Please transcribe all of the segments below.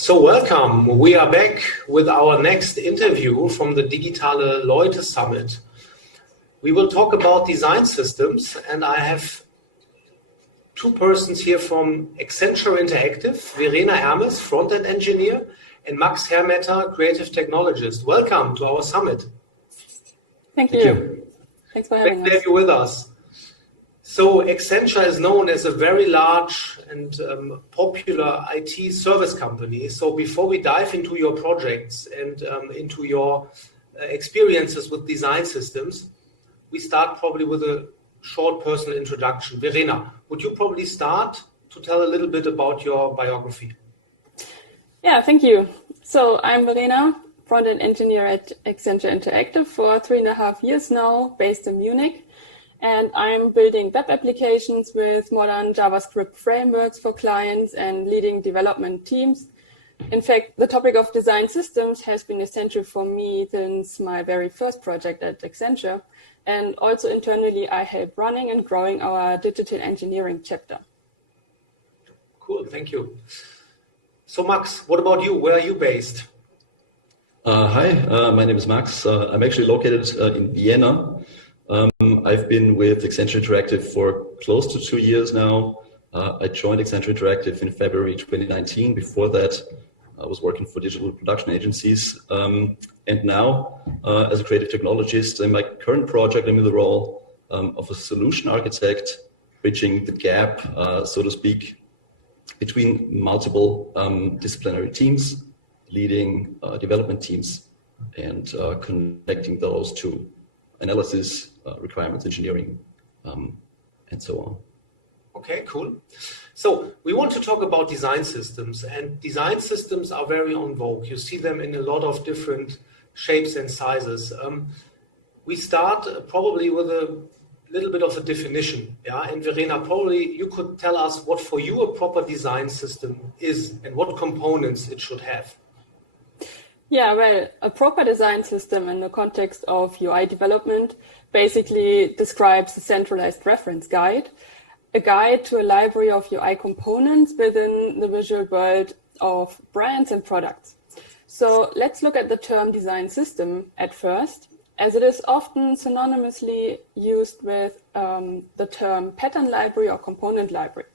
So welcome. We are back with our next interview from the Digitale Leute Summit. We will talk about design systems, and I have two persons here from Accenture Interactive, Verena Ermes, front-end engineer, and Max Hermetter, creative technologist. Welcome to our summit. Thank you. Thanks for having us. Glad to have you with us. So Accenture is known as a very large and popular IT service company. So before we dive into your projects and into your experiences with design systems, we start probably with a short personal introduction. Verena, would you probably start to tell a little bit about your biography? Yeah, thank you. So I'm Verena, front-end engineer at Accenture Interactive for 3.5 years now, based in Munich. And I'm building web applications with modern JavaScript frameworks for clients and leading development teams. In fact, the topic of design systems has been essential for me since my very first project at Accenture. And also internally, I help running and growing our digital engineering chapter. Cool, thank you. So Max, what about you? Where are you based? Hi, my name is Max. I'm actually located in Vienna. I've been with Accenture Interactive for close to 2 years now. I joined Accenture Interactive in February 2019. Before that, I was working for digital production agencies. And now, as a creative technologist, in my current project, I'm in the role of a solution architect, bridging the gap, so to speak, between multiple disciplinary teams, leading development teams, and connecting those to analysis, requirements engineering, and so on. Okay, cool. So we want to talk about design systems, and design systems are very en vogue. You see them in a lot of different shapes and sizes. We start probably with a little bit of a definition. Yeah, and Verena, probably you could tell us what for you a proper design system is and what components it should have. Yeah, well, a proper design system in the context of UI development basically describes a centralized reference guide, a guide to a library of UI components within the visual world of brands and products. So let's look at the term design system at first, as it is often synonymously used with the term pattern library or component library.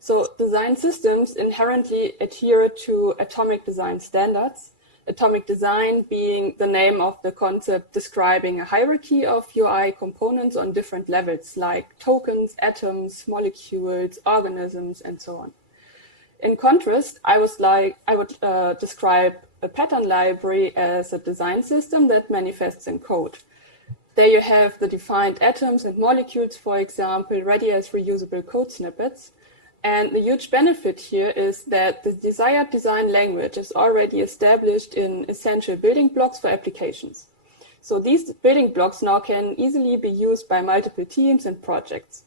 So design systems inherently adhere to atomic design standards, atomic design being the name of the concept describing a hierarchy of UI components on different levels like tokens, atoms, molecules, organisms, and so on. In contrast, I would describe a pattern library as a design system that manifests in code. There you have the defined atoms and molecules, for example, ready as reusable code snippets. And the huge benefit here is that the desired design language is already established in essential building blocks for applications. So these building blocks now can easily be used by multiple teams and projects.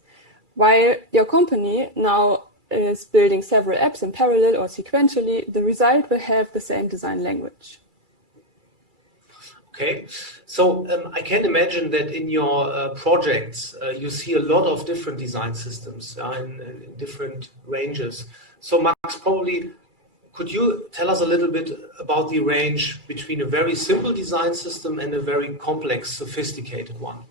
While your company now is building several apps in parallel or sequentially, the result will have the same design language. Okay, so I can imagine that in your projects, you see a lot of different design systems in different ranges. So Max, probably could you tell us a little bit about the range between a very simple design system and a very complex, sophisticated one?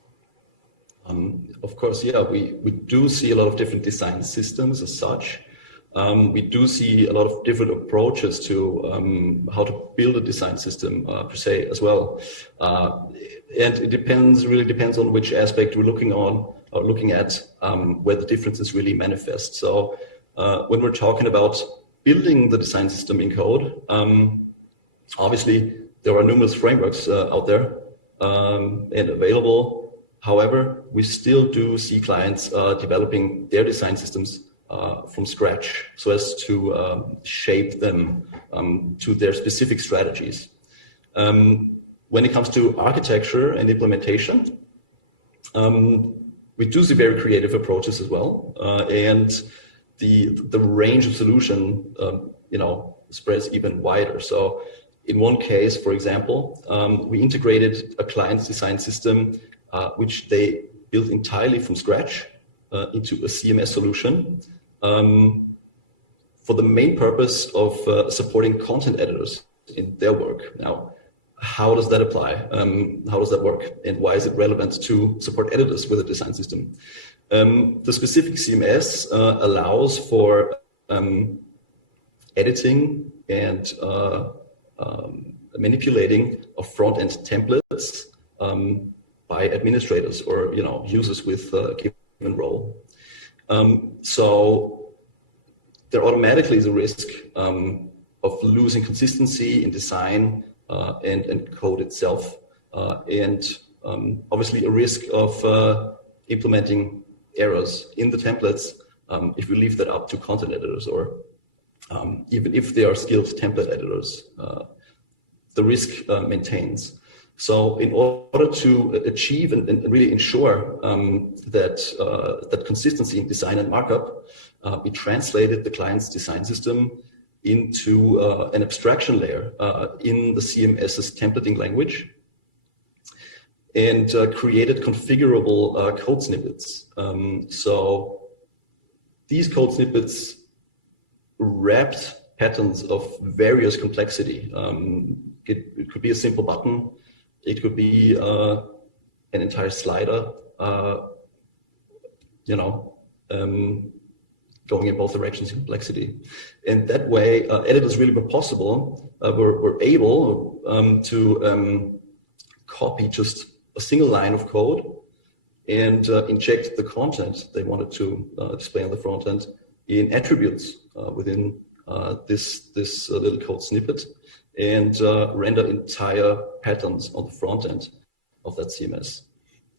Of course, yeah, we do see a lot of different design systems as such. We do see a lot of different approaches to how to build a design system per se as well. And it really depends on which aspect we're looking at, where the differences really manifest. So when we're talking about building the design system in code, obviously there are numerous frameworks out there and available. However, we still do see clients developing their design systems from scratch, so as to shape them to their specific strategies. When it comes to architecture and implementation, we do see very creative approaches as well, and the range of solution, spreads even wider. So, in one case, for example, we integrated a client's design system, which they built entirely from scratch into a CMS solution. for the main purpose of supporting content editors in their work. Now, how does that apply? How does that work? And why is it relevant to support editors with a design system? The specific CMS allows for editing and manipulating of front-end templates by administrators or users with a given role. So there automatically is a risk of losing consistency in design and code itself, and obviously a risk of implementing errors in the templates if we leave that up to content editors, or even if they are skilled template editors, the risk maintains. So in order to achieve and really ensure that consistency in design and markup, we translated the client's design system into an abstraction layer in the CMS's templating language, and created configurable code snippets. So these code snippets wrapped patterns of various complexity. It could be a simple button. It could be an entire slider, going in both directions in complexity. And that way, editors really were able to copy just a single line of code and inject the content they wanted to display on the front end in attributes within this little code snippet, and render entire patterns on the front end of that CMS.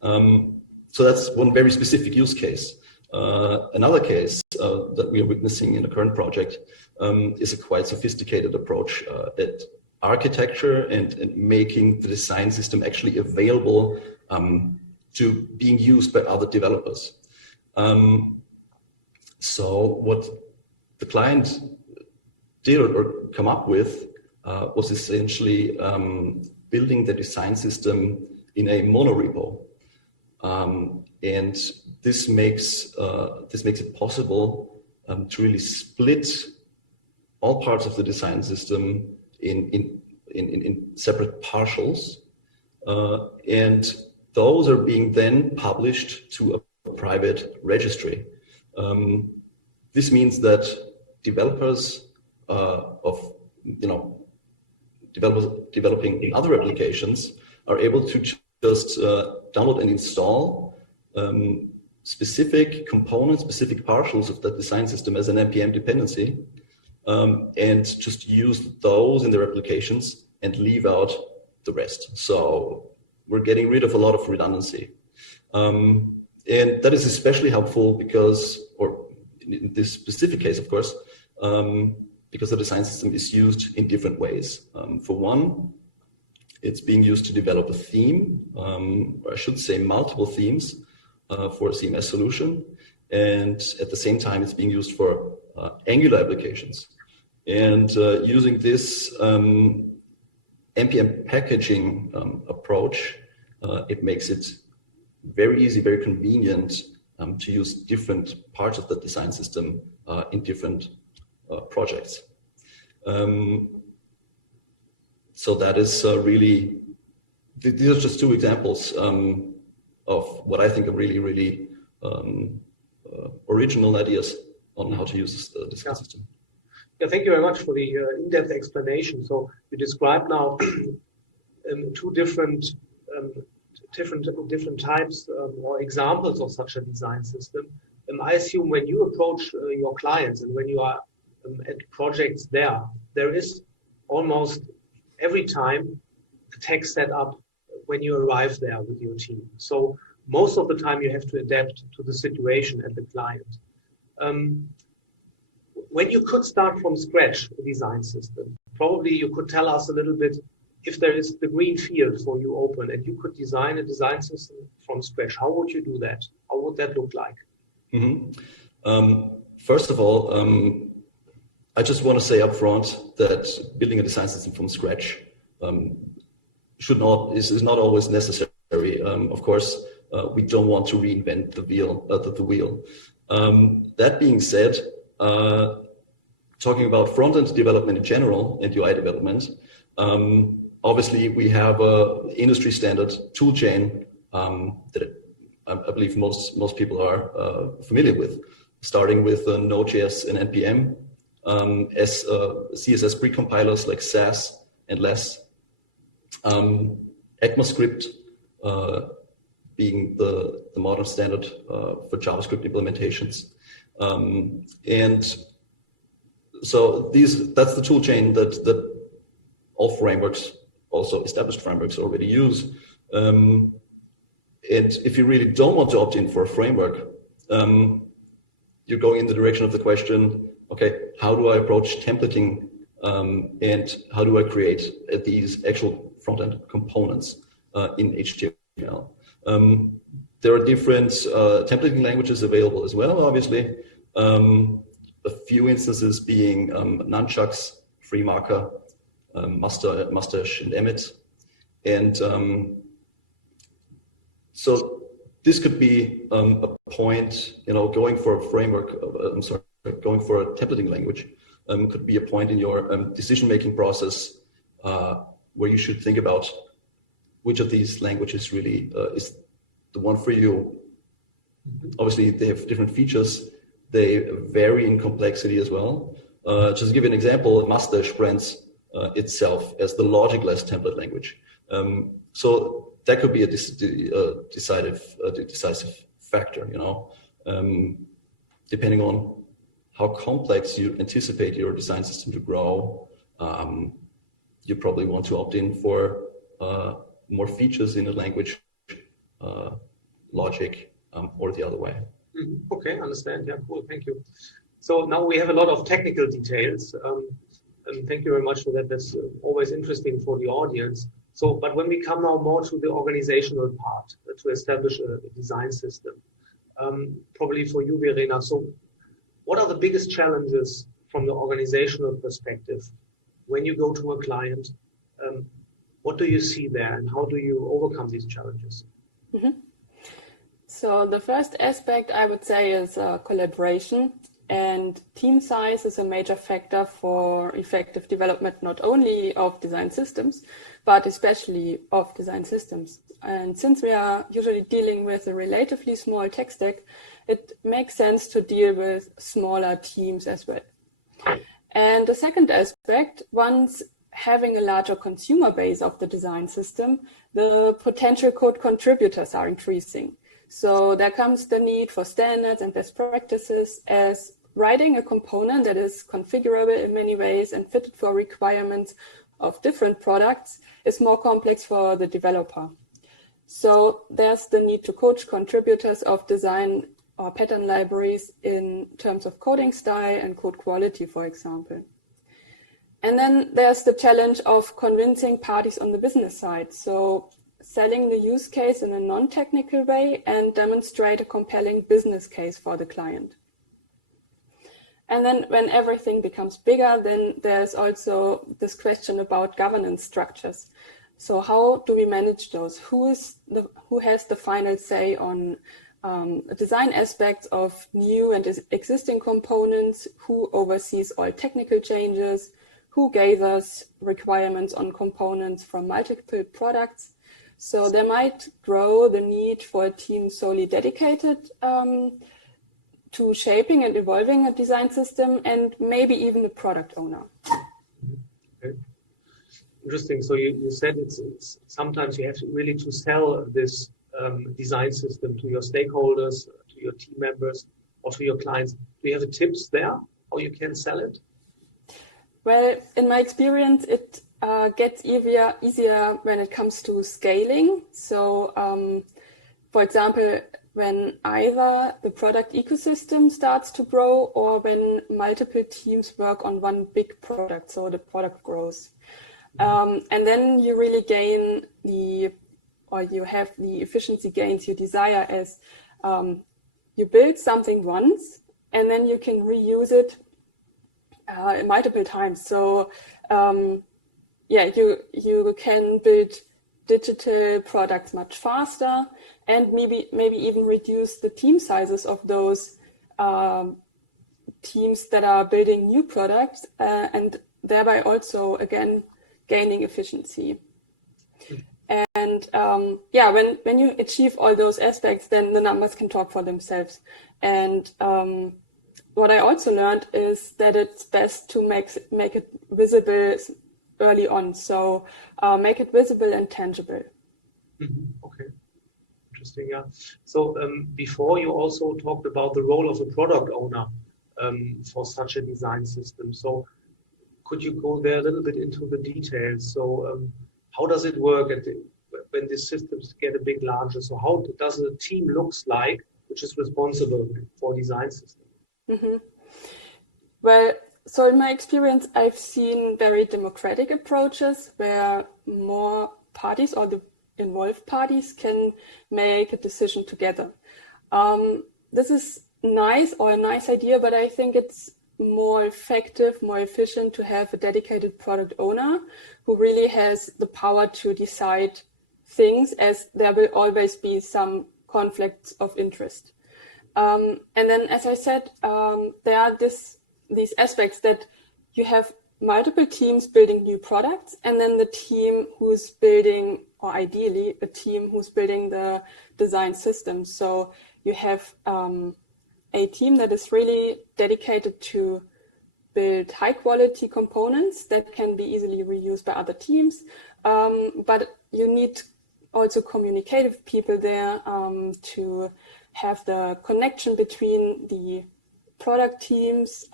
So that's one very specific use case. Another case that we are witnessing in the current project is a quite sophisticated approach at architecture and making the design system actually available to being used by other developers. So what the client did or come up with was essentially building the design system in a monorepo. And this makes it possible to really split all parts of the design system in separate partials, and those are being then published to a private registry. This means that developers developing in other applications are able to just download and install specific components, specific partials of that design system as an NPM dependency, and just use those in their applications and leave out the rest. So we're getting rid of a lot of redundancy. And that is especially helpful because, or in this specific case, of course, because the design system is used in different ways. For one, it's being used to develop a theme, or I should say multiple themes for a CMS solution. And at the same time, it's being used for Angular applications. And using this NPM packaging approach, it makes it very easy, very convenient to use different parts of the design system in different projects. So that is really, these are just two examples of what I think are really, really original ideas on how to use this system. Yeah, thank you very much for the in-depth explanation. So you described now two different types or examples of such a design system. I assume when you approach your clients and when you are at projects there is almost every time a tech setup when you arrive there with your team. So most of the time you have to adapt to the situation at the client. When you could start from scratch a design system, probably you could tell us a little bit if there is the green field for you open and you could design a design system from scratch. How would you do that? How would that look like? Mm-hmm. First of all, I just want to say up front that building a design system from scratch is not always necessary. Of course, we don't want to reinvent the wheel. That being said, talking about front-end development in general and UI development, obviously we have a industry standard toolchain that I believe most people are familiar with, starting with Node.js and NPM, as CSS precompilers like Sass and Less, ECMAScript being the modern standard for JavaScript implementations. And so that's the tool chain that all frameworks, also established frameworks, already use. And if you really don't want to opt in for a framework, you're going in the direction of the question, okay, how do I approach templating and how do I create these actual front-end components in HTML? There are different templating languages available as well, obviously. A few instances being Nunchucks, FreeMarker, Mustache, and Emmet. And so this could be a point, going for a framework, going for a templating language could be a point in your decision-making process where you should think about which of these languages really is the one for you. Obviously, they have different features. They vary in complexity as well. Just to give you an example, Mustache brands itself as the logic-less template language. So that could be a decisive factor, depending on how complex you anticipate your design system to grow. You probably want to opt in for more features in a language, logic, or the other way. Okay, understand. Yeah, cool. Thank you. So now we have a lot of technical details. And thank you very much for that. That's always interesting for the audience. So, but when we come now more to the organizational part, to establish a design system, probably for you, Verena. So what are the biggest challenges from the organizational perspective when you go to a client? What do you see there and how do you overcome these challenges? Mm-hmm. So the first aspect I would say is collaboration, and team size is a major factor for effective development, not only of design systems, but especially of design systems. And since we are usually dealing with a relatively small tech stack, it makes sense to deal with smaller teams as well. And the second aspect, once having a larger consumer base of the design system, the potential code contributors are increasing. So there comes the need for standards and best practices, as writing a component that is configurable in many ways and fitted for requirements of different products is more complex for the developer. So there's the need to coach contributors of design or pattern libraries in terms of coding style and code quality, for example. And then there's the challenge of convincing parties on the business side. So selling the use case in a non-technical way and demonstrate a compelling business case for the client. And then when everything becomes bigger, then there's also this question about governance structures. So how do we manage those? Who has the final say on design aspects of new and existing components? Who oversees all technical changes? Who gathers requirements on components from multiple products? So there might grow the need for a team solely dedicated to shaping and evolving a design system, and maybe even a product owner. Okay. Interesting. So you said it's sometimes you have to really to sell this design system to your stakeholders, to your team members, or to your clients. Do you have tips there how you can sell it? Well, in my experience, it gets easier when it comes to scaling. So, for example, when either the product ecosystem starts to grow or when multiple teams work on one big product, so the product grows. And then you really gain you have the efficiency gains you desire as you build something once and then you can reuse it multiple times. So you can build digital products much faster and maybe even reduce the team sizes of those teams that are building new products and thereby also, again, gaining efficiency. And when you achieve all those aspects, then the numbers can talk for themselves. And what I also learned is that it's best to make it visible early on. So make it visible and tangible. Mm-hmm. Okay. Interesting, yeah. So before you also talked about the role of a product owner for such a design system. So could you go there a little bit into the details? So how does it work when these systems get a bit larger? So how does a team looks like which is responsible for design system? Mm-hmm. Well, so in my experience, I've seen very democratic approaches where more parties or the involved parties can make a decision together. This is nice or a nice idea, but I think it's more effective, more efficient to have a dedicated product owner who really has the power to decide things, as there will always be some conflicts of interest. And then, as I said, there are these aspects that you have multiple teams building new products, and then the team who's building, or ideally a team who's building the design system. So you have a team that is really dedicated to build high quality components that can be easily reused by other teams. But you need also communicative people there to have the connection between the product teams,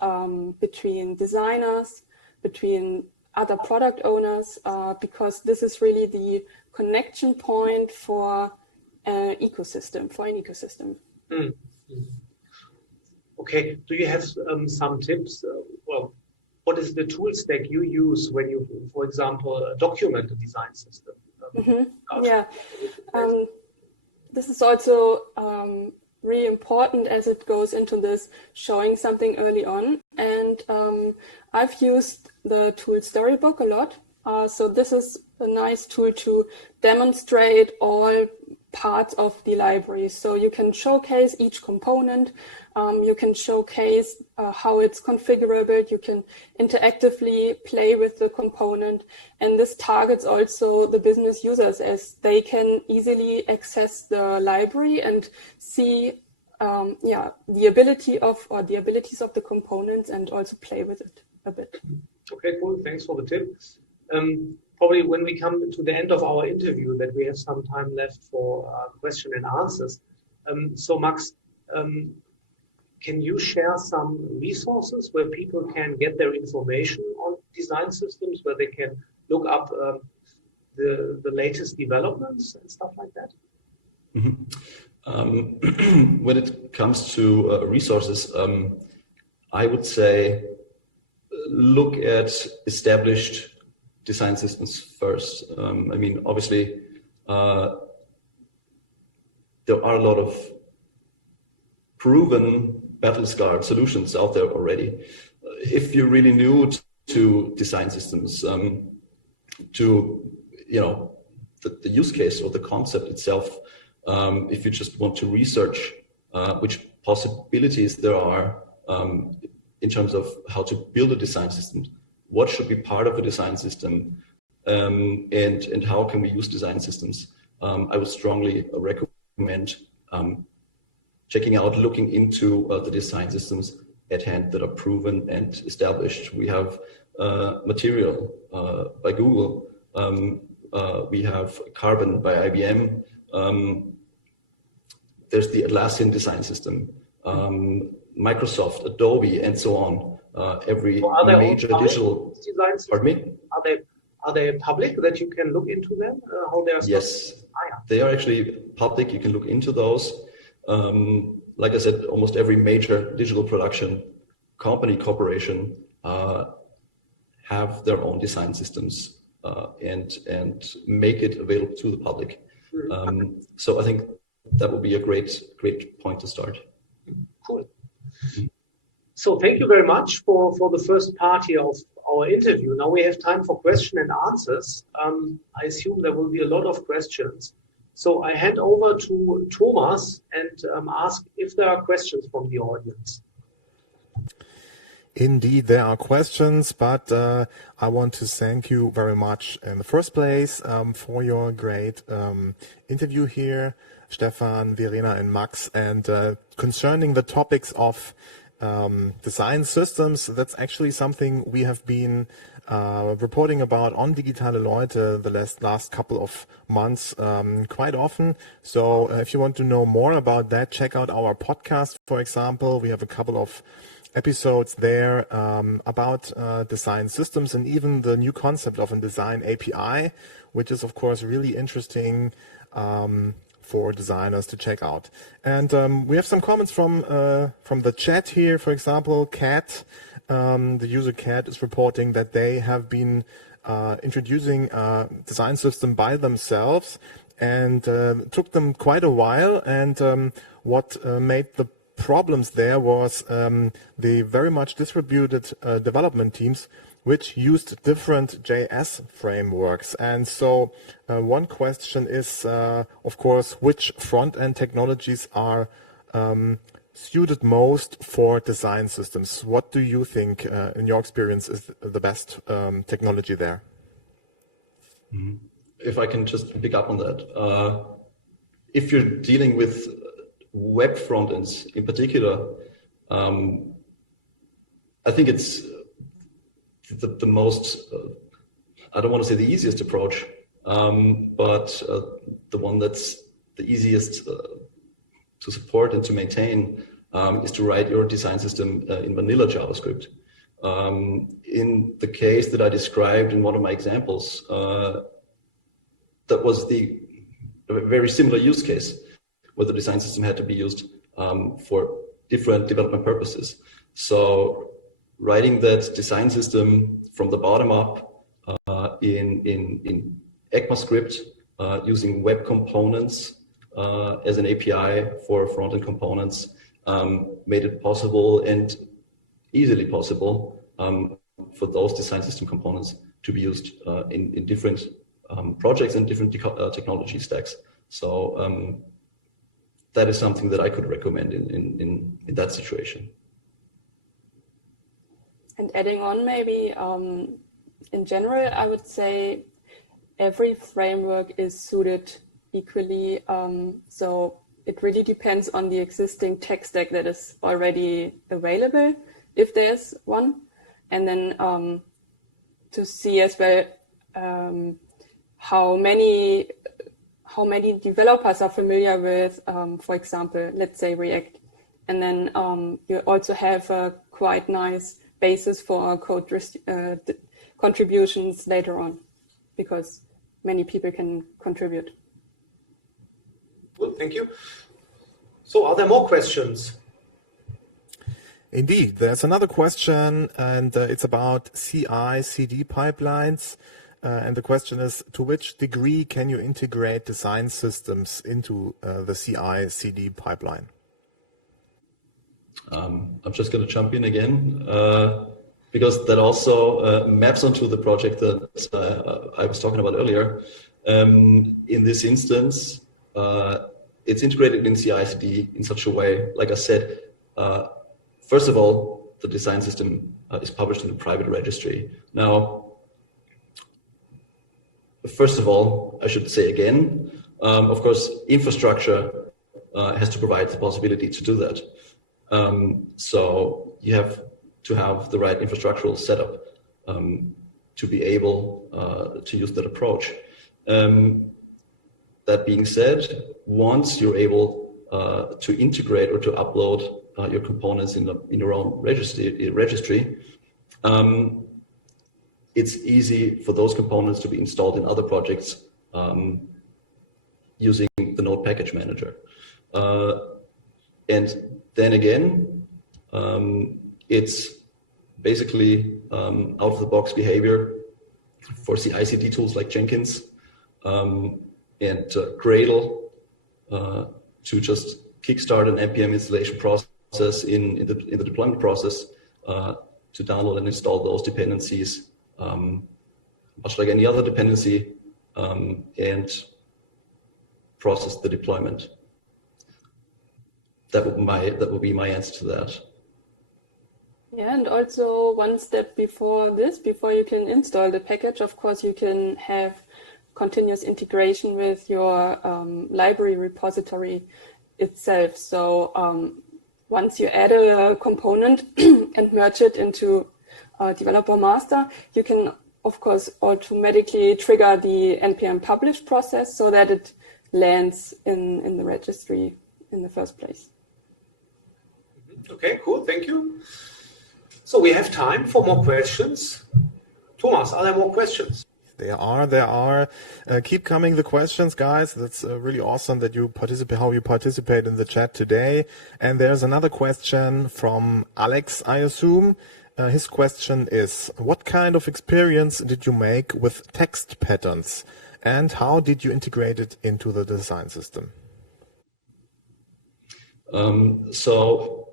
between designers, between other product owners, because this is really the connection point for an ecosystem. Mm-hmm. Okay, do you have some tips? What is the tool stack you use when you, for example, document a design system? This is also really important as it goes into this showing something early on. And I've used the tool Storybook a lot. So this is a nice tool to demonstrate all parts of the library. So you can showcase each component. You can showcase how it's configurable. You can interactively play with the component. And this targets also the business users, as they can easily access the library and see the abilities of the components, and also play with it a bit. Okay, cool. Thanks for the tip. Probably when we come to the end of our interview, that we have some time left for question and answers. So Max, can you share some resources where people can get their information on design systems, where they can look up the latest developments and stuff like that? Mm-hmm. When it comes to resources, I would say look at established design systems first. Obviously, there are a lot of proven battle-scarred solutions out there already. If you're really new to design systems, to the use case or the concept itself, if you just want to research which possibilities there are in terms of how to build a design system, what should be part of a design system, and how can we use design systems, I would strongly recommend checking out, looking into the design systems at hand that are proven and established. We have Material by Google. We have Carbon by IBM. There's the Atlassian design system, Microsoft, Adobe, and so on. Every major digital design systems? Pardon me? Are they public that you can look into them? How they are? Yes, they are actually public. You can look into those. Like I said, almost every major digital production company, corporation have their own design systems and make it available to the public. So I think that would be a great point to start. Cool. So thank you very much for the first part here of our interview. Now we have time for question and answers. I assume there will be a lot of questions. So I hand over to Thomas and ask if there are questions from the audience. Indeed, there are questions, but I want to thank you very much in the first place for your great interview here, Stefan, Verena and Max. And concerning the topics of design systems, that's actually something we have been reporting about on Digitale Leute the last couple of months quite often. So if you want to know more about that, check out our podcast, for example. We have a couple of episodes there about design systems and even the new concept of a design API, which is of course really interesting for designers to check out. And we have some comments from the chat here. For example, Cat, the user Cat, is reporting that they have been introducing a design system by themselves, and took them quite a while. And what made the problems there was the very much distributed development teams, which used different JS frameworks. And so one question is, of course, which front-end technologies are suited most for design systems? What do you think, in your experience, is the best technology there? If I can just pick up on that. If you're dealing with web frontends in particular, I think it's the most, I don't want to say the easiest approach, but the one that's the easiest to support and to maintain is to write your design system in vanilla JavaScript. In the case that I described in one of my examples, that was a very similar use case, where the design system had to be used for different development purposes. So writing that design system from the bottom up in ECMAScript, using web components as an API for front-end components, made it possible and easily possible for those design system components to be used in different projects and different technology stacks. So that is something that I could recommend in that situation. And adding on, maybe in general, I would say every framework is suited equally. So it really depends on the existing tech stack that is already available, if there's one. And then to see as well how many developers are familiar with, for example, let's say React. And then you also have a quite nice basis for code contributions later on, because many people can contribute. Well, thank you. So are there more questions? Indeed, there's another question, and it's about CI/CD pipelines. And the question is, to which degree can you integrate design systems into the CI/CD pipeline? I'm just going to jump in again, because that also maps onto the project that I was talking about earlier. In this instance, it's integrated in CI/CD in such a way, like I said, first of all, the design system is published in the private registry. Now, first of all, I should say again, of course, infrastructure has to provide the possibility to do that. So you have to have the right infrastructural setup to be able to use that approach. That being said, once you're able to integrate or to upload your components in your own registry, it's easy for those components to be installed in other projects using the Node Package Manager. And then again, it's basically out-of-the-box behavior for CI/CD tools like Jenkins and Gradle to just kickstart an npm installation process in the deployment process to download and install those dependencies, much like any other dependency, and process the deployment. That would be my answer to that. Yeah, and also one step before this, before you can install the package, of course, you can have continuous integration with your library repository itself. So once you add a component and merge it into developer master, you can, of course, automatically trigger the npm publish process so that it lands in the registry in the first place. Okay, cool. Thank you. So we have time for more questions. Thomas, are there more questions? There are. Keep coming the questions, guys. That's really awesome that you participate in the chat today. And there's another question from Alex, I assume. His question is, what kind of experience did you make with text patterns? And how did you integrate it into the design system? So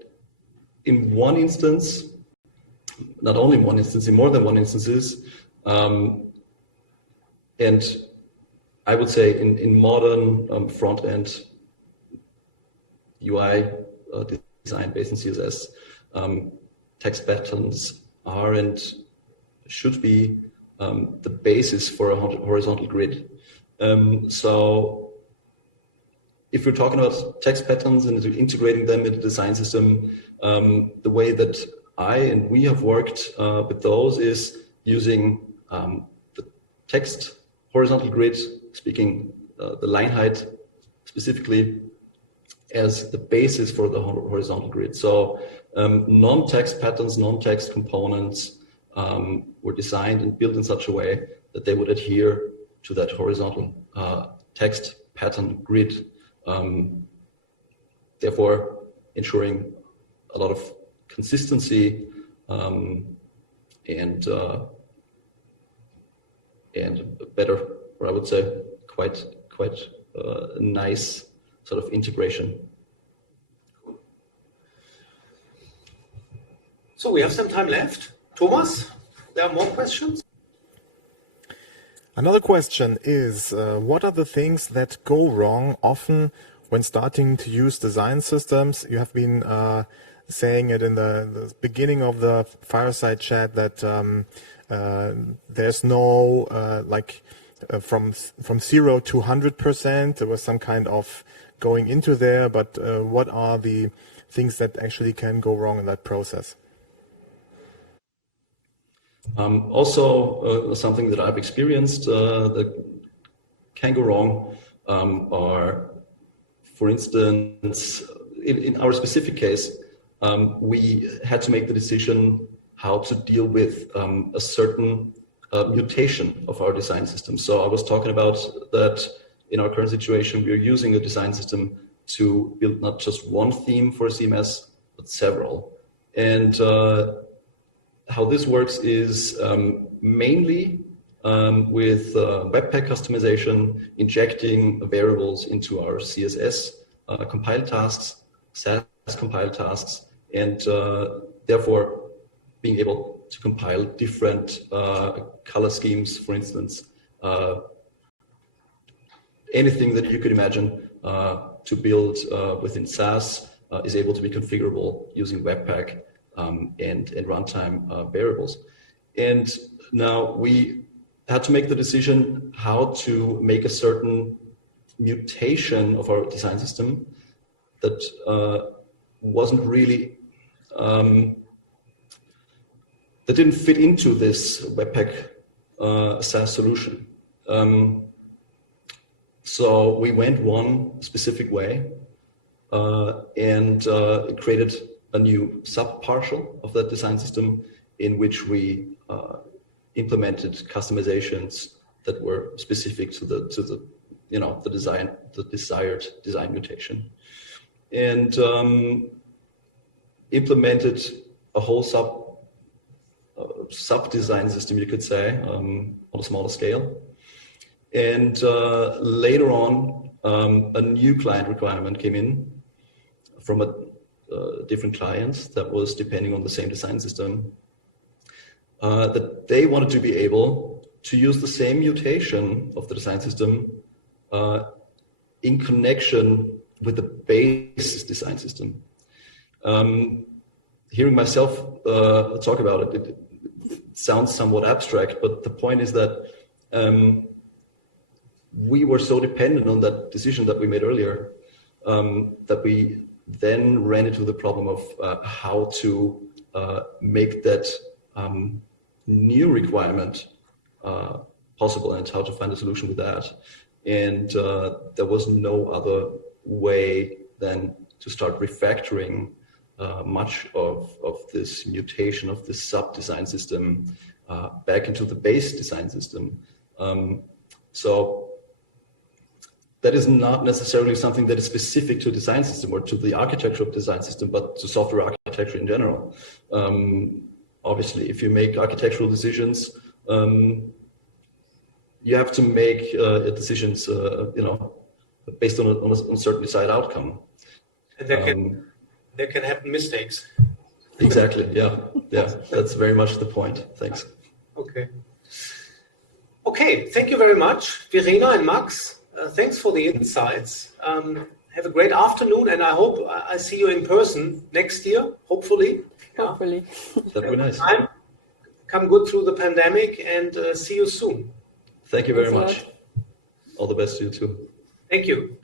in one instance, not only in one instance, in more than one instances, and I would say in modern front-end UI design based in CSS, text patterns are and should be the basis for a horizontal grid. So if we're talking about text patterns and integrating them into the design system, the way that I and we have worked with those is using the text horizontal grid, speaking the line height specifically, as the basis for the horizontal grid. So non-text patterns, non-text components were designed and built in such a way that they would adhere to that horizontal text pattern grid, therefore ensuring a lot of consistency and better, or I would say quite nice sort of integration. So we have some time left. Thomas, there are more questions? Another question is, what are the things that go wrong often when starting to use design systems? You have been saying it in the beginning of the Fireside chat that there's no from 0 to 100%. There was some kind of going into there, but what are the things that actually can go wrong in that process? Also, something that I've experienced that can go wrong are, for instance, in our specific case, we had to make the decision how to deal with a certain mutation of our design system. So I was talking about that in our current situation, we are using a design system to build not just one theme for CMS, but several. And how this works is mainly with Webpack customization, injecting variables into our CSS compile tasks, SAS compile tasks, and therefore being able to compile different color schemes, for instance, anything that you could imagine to build within SAS is able to be configurable using Webpack and runtime variables. And now we had to make the decision how to make a certain mutation of our design system that wasn't really, that didn't fit into this Webpack SAS solution. So we went one specific way and created a new sub-partial of that design system in which we implemented customizations that were specific to the desired design mutation, and implemented a whole sub design system, you could say, on a smaller scale. And later on, a new client requirement came in from a different client that was depending on the same design system, that they wanted to be able to use the same mutation of the design system in connection with the base design system. hearing myself talk about it, it sounds somewhat abstract, but the point is that we were so dependent on that decision that we made earlier that we then ran into the problem of how to make that new requirement possible and how to find a solution with that. And there was no other way than to start refactoring much of this mutation of this sub-design system back into the base design system. So that is not necessarily something that is specific to a design system or to the architecture of design system, but to software architecture in general. Obviously, if you make architectural decisions, you have to make decisions, based on a certain desired outcome. And there can happen mistakes. Exactly. Yeah. That's very much the point. Thanks. Okay. Thank you very much, Verena and Max. Thanks for the insights. Have a great afternoon, and I hope I see you in person next year, hopefully. Hopefully. That'd be nice. Come good through the pandemic, and see you soon. Thank you very much. All the best to you too. Thank you.